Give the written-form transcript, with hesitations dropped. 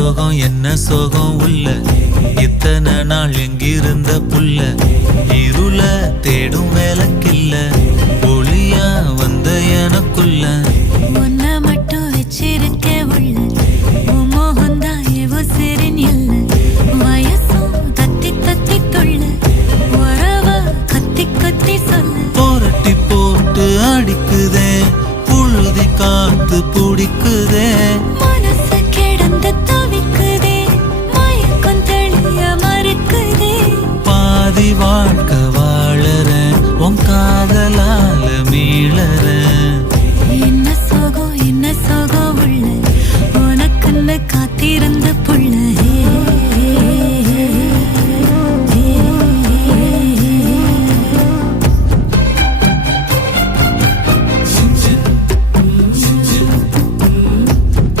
சோகம் என்ன சோகம் உள்ள இத்தனை நாள் எங்கிருந்த புள்ள இருள தேடும் வேலைக்கில்ல ஒளியா வந்த எனக்குள்ள